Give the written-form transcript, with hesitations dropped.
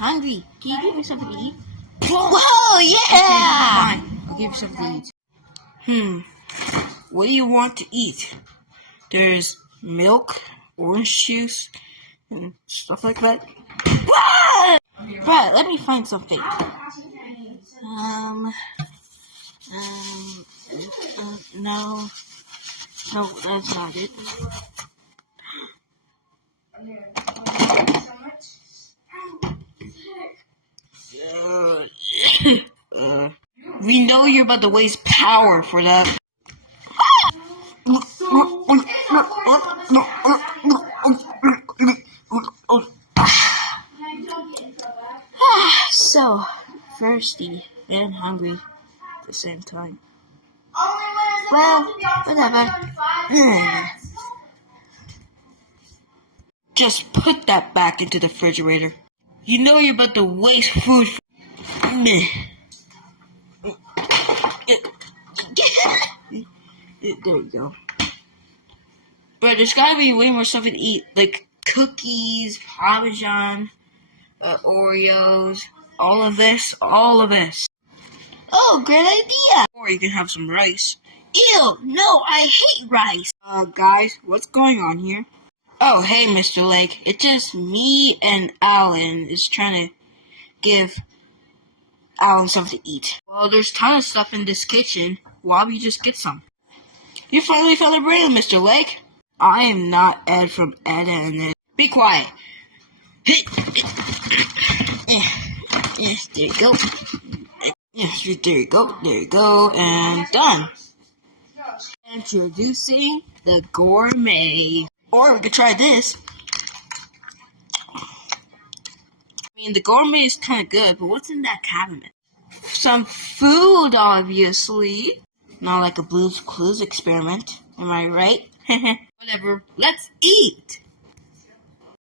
hungry. Can you give me something to eat? Whoa, yeah! Okay, fine. I'll give you something to eat. What do you want to eat? There's milk, orange juice, and stuff like that. Right, let me find something. No, that's not it. We know you're about to waste power for that. So thirsty and hungry at the same time. Well, whatever. Just put that back into the refrigerator. You know you're about to waste food. There you go. But there's gotta be way more stuff to eat, like cookies, Parmesan, Oreos, all of this. Oh, great idea! Or you can have some rice. Ew, no, I hate rice. Guys, what's going on here? Oh, hey, Mr. Lake. It's just me and Alan is trying to give Alan something to eat. Well, there's a ton of stuff in this kitchen. Why don't you just get some? You finally found a brain, Mr. Lake. I am not Ed from Ed and Ed. Be quiet. There you go. Yes, there you go, and done. Introducing the gourmet. Or we could try this. I mean, the gourmet is kind of good, but what's in that cabinet? Some food, obviously. Not like a Blue's Clues experiment. Am I right? Whatever. Let's eat!